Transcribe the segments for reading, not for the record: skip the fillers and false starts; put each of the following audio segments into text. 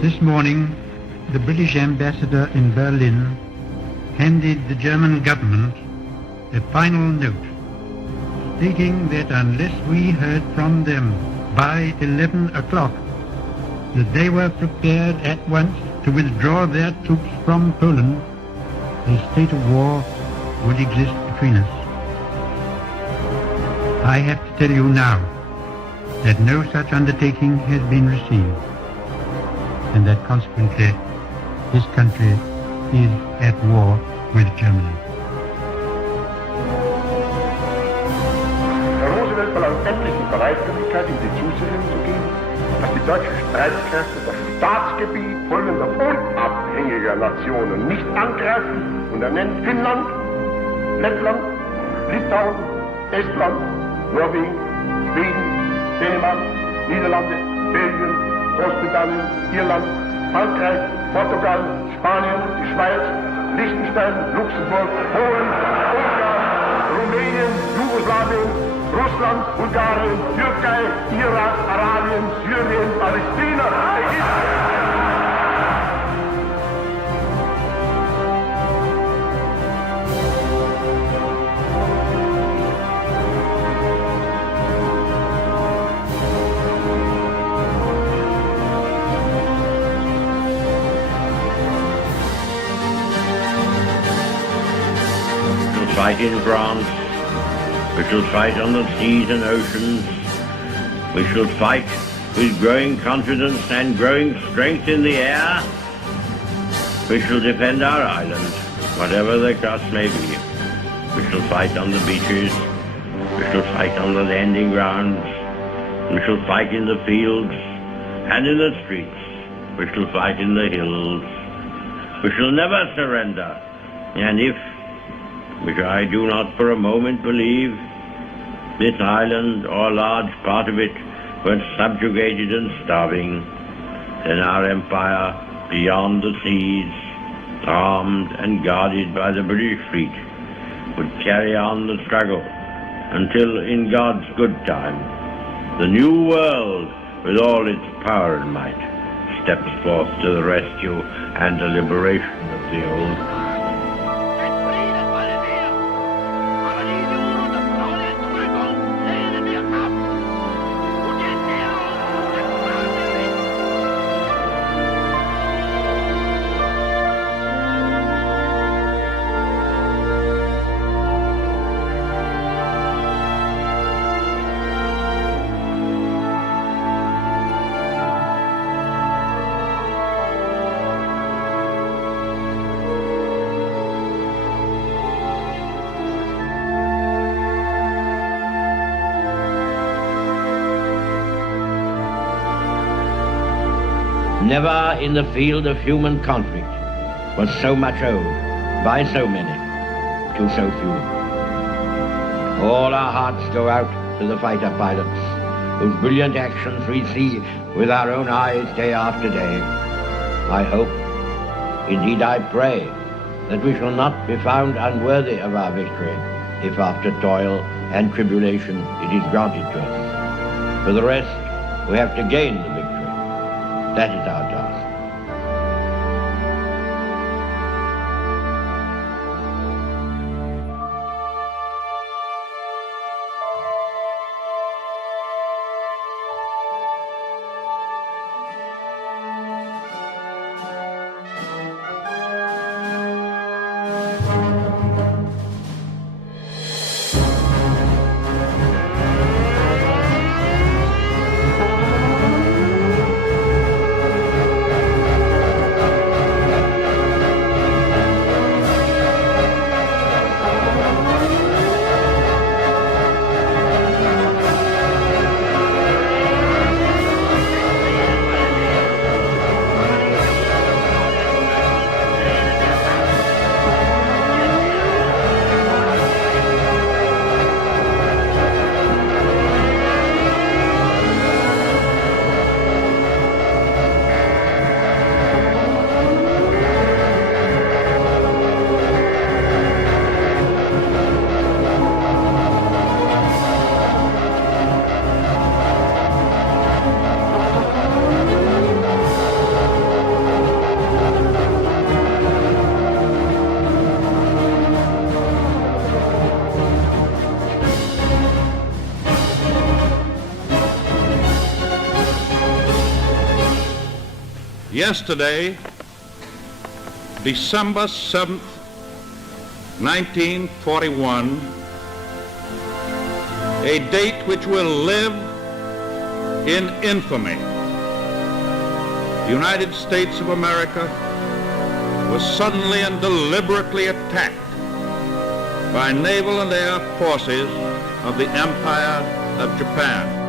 This morning, the British ambassador in Berlin handed the German government a final note stating that unless we heard from them by 11 o'clock, that they were prepared at once to withdraw their troops from Poland, a state of war would exist between us. I have to tell you now that no such undertaking has been received, and that consequently this country is at war with Germany. Herr Roosevelt verlangt endlich die Bereitwilligkeit, ihm die Zusicherung zu geben, dass die deutschen Streitkräfte das Staatsgebiet folgender unabhängiger Nationen nicht angreifen, und er nennt Finnland, Lettland, Litauen, Estland, Norwegen, Schweden, Dänemark, Niederlande, Belgien, Großbritannien, Irland, Frankreich, Portugal, Spanien, die Schweiz, Liechtenstein, Luxemburg, Polen, Ungarn, Rumänien, Jugoslawien, Russland, Bulgarien, Türkei, Irak, Arabien, Syrien, Palästina, Ägypten. Fight in France, we shall fight on the seas and oceans, we shall fight with growing confidence and growing strength in the air, we shall defend our island, whatever the cost may be. We shall fight on the beaches, we shall fight on the landing grounds, we shall fight in the fields and in the streets, we shall fight in the hills, we shall never surrender, and if, which I do not for a moment believe, this island or a large part of it were subjugated and starving, then our empire beyond the seas, armed and guarded by the British fleet, would carry on the struggle until, in God's good time, the new world, with all its power and might, steps forth to the rescue and the liberation of the old. Never in the field of human conflict was so much owed by so many to so few. All our hearts go out to the fighter pilots, whose brilliant actions we see with our own eyes day after day. I hope, indeed I pray, that we shall not be found unworthy of our victory, if after toil and tribulation it is granted to us. For the rest, we have to gain the victory. That is our task. Yesterday, December 7th, 1941, a date which will live in infamy. The United States of America was suddenly and deliberately attacked by naval and air forces of the Empire of Japan.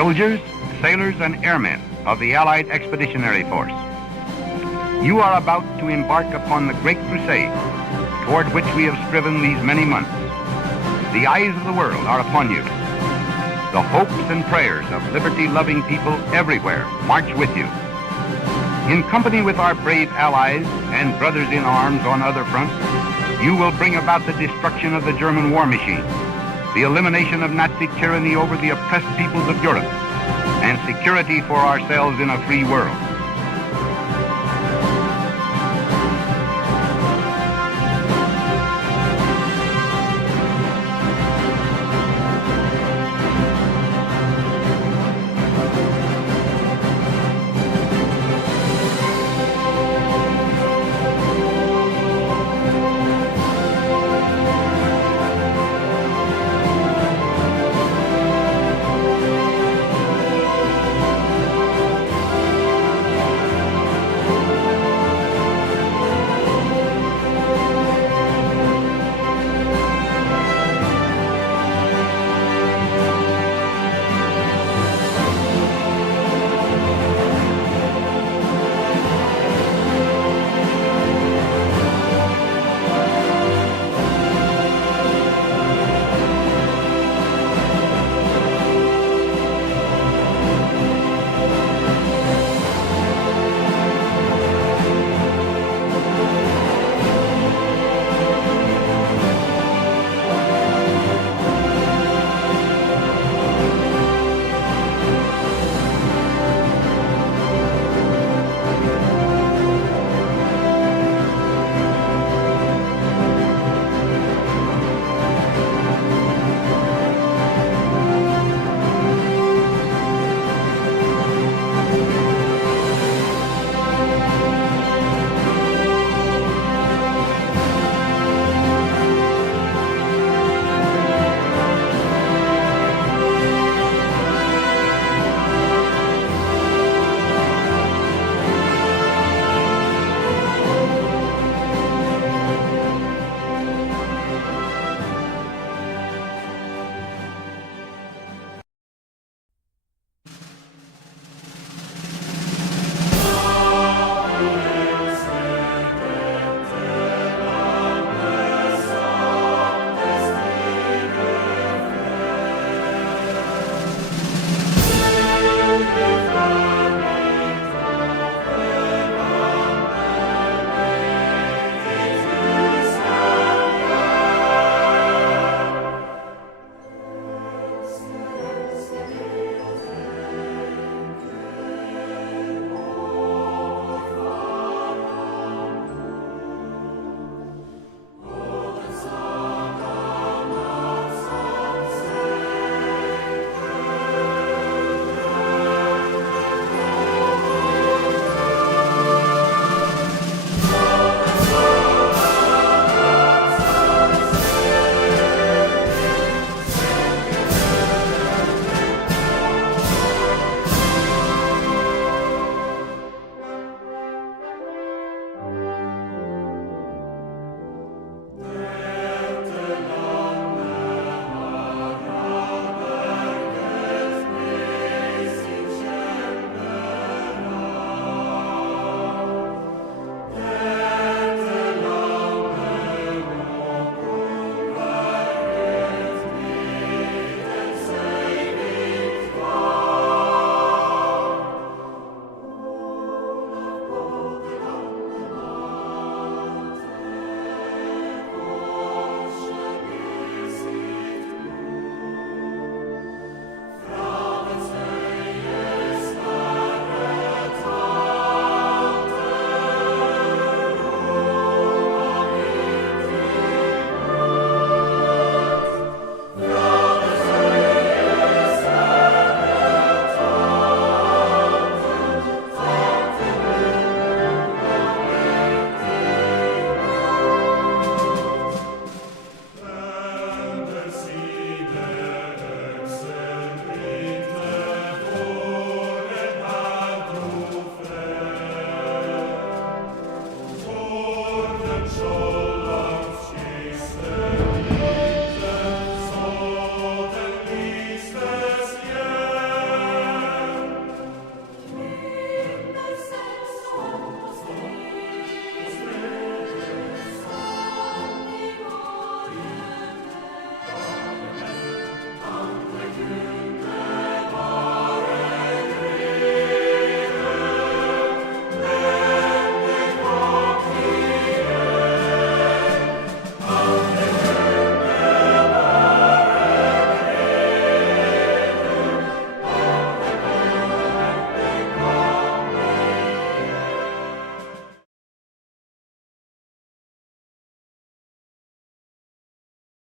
soldiers, sailors, and airmen of the Allied Expeditionary Force. You are about to embark upon the great crusade toward which we have striven these many months. The eyes of the world are upon you. The hopes and prayers of liberty-loving people everywhere march with you. In company with our brave allies and brothers in arms on other fronts, you will bring about the destruction of the German war machine, the elimination of Nazi tyranny over the oppressed peoples of Europe, and security for ourselves in a free world.